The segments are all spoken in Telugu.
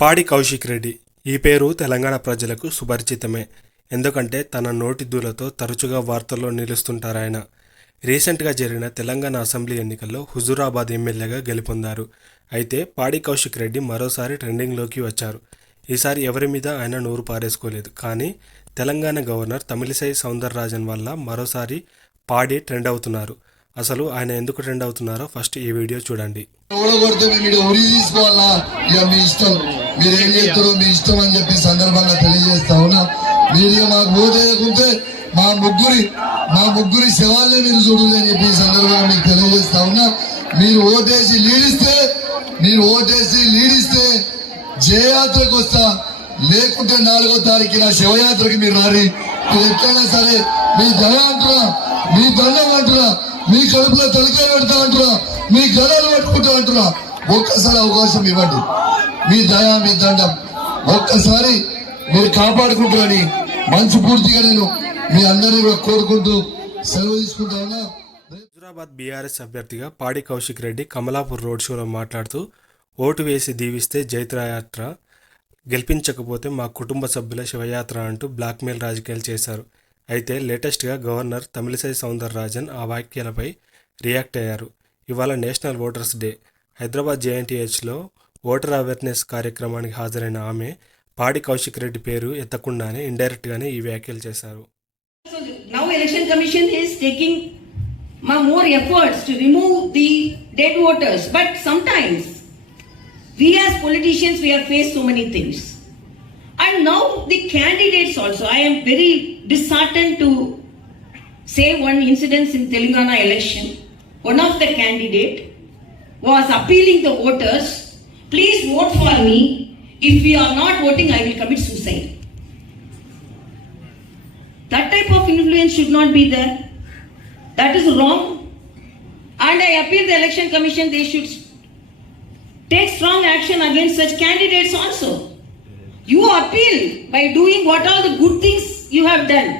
పాడి కౌశిక్ రెడ్డి. ఈ పేరు తెలంగాణ ప్రజలకు సుపరిచితమే. ఎందుకంటే తన నోటి దూలతో తరచుగా వార్తల్లో నిలుస్తుంటారాయన. రీసెంట్గా జరిగిన తెలంగాణ అసెంబ్లీ ఎన్నికల్లో హుజూరాబాద్ ఎమ్మెల్యేగా గెలుపొందారు. అయితే పాడి కౌశిక్ రెడ్డి మరోసారి ట్రెండింగ్లోకి వచ్చారు. ఈసారి ఎవరి మీద ఆయన నోరు పారేసుకోలేదు. కానీ తెలంగాణ గవర్నర్ తమిళిసై సౌందరరాజన్ వల్ల మరోసారి పాడి ట్రెండ్ అవుతున్నారు. అసలు ఆయన ఎందుకు ట్రెండ్ అవుతున్నారో ఫస్ట్ ఈ వీడియో చూడండి. మీ ఇష్టం. మీరు ఏం చేస్తారో మీ ఇష్టం అని చెప్పి సందర్భంగా తెలియజేస్తా ఉన్నా. మీరు ఇక మాకు ఓటేయకుంటే మా ముగ్గురి మా ముగ్గురి శవాలే మీరు చూడలే అని చెప్పి సందర్భంగా మీకు తెలియజేస్తా ఉన్నా. మీరు ఓటేసి లీడిస్తే మీరు ఓటేసి లీడిస్తే జయయాత్రకు వస్తా. లేకుంటే నాలుగో తారీఖున శివయాత్రకి మీరు రారి. మీరు ఎట్లయినా సరే మీ దయ అంటున్నా మీ దండం అంటున్నా మీ కడుపులో తలకాయ పెడతా అంటున్నా మీ గదాలు పట్టుకుంటా అంటున్నా ఒక్కసారి అవకాశం ఇవ్వండి. మీ దయా మీ దండం. ఒక్కసారి మీరు కాపాడుకుంటారని మంచి పూర్తిగా నేను మీ అందరినీ కూడా కోరుకుంటూ సెలవు తీసుకుంటా ఉన్నా. హైదరాబాద్ బీఆర్ఎస్ అభ్యర్థిగా పాడి కౌశిక్ రెడ్డి కమలాపూర్ రోడ్ షోలో మాట్లాడుతూ ఓటు వేసి దీవిస్తే జైత్రయాత్ర గెలిపించకపోతే మా కుటుంబ సభ్యుల శివయాత్ర అంటూ బ్లాక్మెయిల్ రాజకీయాలు చేశారు. అయితే లేటెస్ట్గా గవర్నర్ తమిళిసై సౌందరరాజన్ ఆ వ్యాఖ్యలపై రియాక్ట్ అయ్యారు. ఇవాళ నేషనల్ ఓటర్స్ డే. హైదరాబాద్ జేఎన్టీహెచ్లో ఓటర్ అవేర్నెస్ కార్యక్రమానికి హాజరైన ఆమె పాడి కౌశిక్ రెడ్డి పేరు ఎత్తకుండానే ఇండైరెక్ట్గానే ఈ వ్యాఖ్యలు చేశారు So now election commission is taking ma- more efforts to remove the dead voters. But sometimes we as politicians we have faced so many things. And now the candidates also, I am very disheartened to say one incident in Telangana election. One of the candidate was appealing the voters, please vote for me. If you are not voting, I will commit suicide. That type of influence should not be there. That is wrong. And I appeal the election commission, they should take strong action against such candidates also. You appeal by doing what all the good things you have done.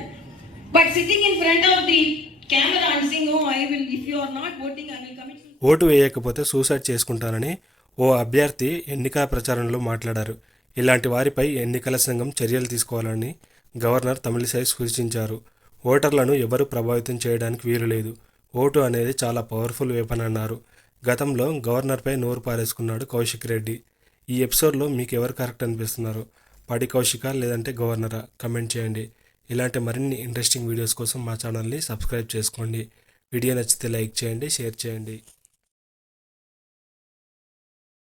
But sitting in front of the camera and saying, oh, I will, if you are not voting, I will commit suicide. ఓటు వేయకపోతే సూసైడ్ చేసుకుంటానని ఓ అభ్యర్థి ఎన్నికల ప్రచారంలో మాట్లాడారు. ఇలాంటి వారిపై ఎన్నికల సంఘం చర్యలు తీసుకోవాలని గవర్నర్ తమిళిసై సూచించారు. ఓటర్లను ఎవరు ప్రభావితం చేయడానికి వీలు లేదు. ఓటు అనేది చాలా పవర్ఫుల్ వెపన్ అన్నారు. గతంలో గవర్నర్పై నోరు పారేసుకున్నాడు కౌశిక్ రెడ్డి. ఈ ఎపిసోడ్లో మీకు ఎవరు కరెక్ట్ అనిపిస్తున్నారు? పడి కౌశిక లేదంటే గవర్నరా? కమెంట్ చేయండి. ఇలాంటి మరిన్ని ఇంట్రెస్టింగ్ వీడియోస్ కోసం మా ఛానల్ని సబ్స్క్రైబ్ చేసుకోండి. వీడియో నచ్చితే లైక్ చేయండి షేర్ చేయండి.